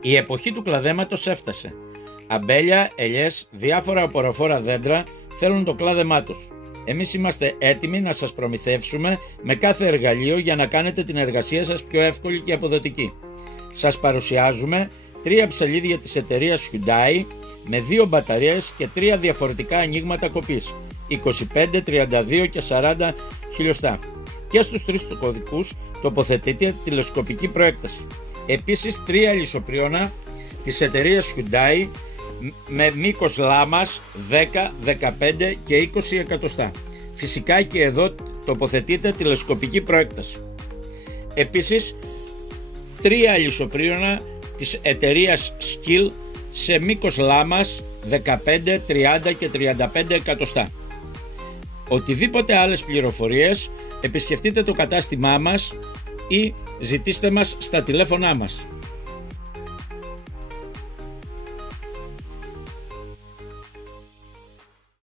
Η εποχή του κλαδέματος έφτασε. Αμπέλια, ελιές, διάφορα οποροφόρα δέντρα θέλουν το κλάδεμά τους. Εμείς είμαστε έτοιμοι να σας προμηθεύσουμε με κάθε εργαλείο για να κάνετε την εργασία σας πιο εύκολη και αποδοτική. Σας παρουσιάζουμε 3 ψαλίδια της εταιρείας Hyundai με 2 μπαταρίες και 3 διαφορετικά ανοίγματα κοπής, 25, 32 και 40 χιλιοστά. Και στους 3 κωδικούς τοποθετείται τηλεσκοπική προέκταση. Επίσης 3 λησοπρίωνα της εταιρείας Hyundai με μήκος λάμας 10, 15 και 20 εκατοστά. Φυσικά και εδώ τοποθετείται τηλεσκοπική προέκταση. Επίσης 3 λησοπρίωνα της εταιρείας Skill σε μήκος λάμας 15, 30 και 35 εκατοστά. Οτιδήποτε άλλες πληροφορίες επισκεφτείτε το κατάστημά μας ή ζητήστε μας στα τηλέφωνά μας.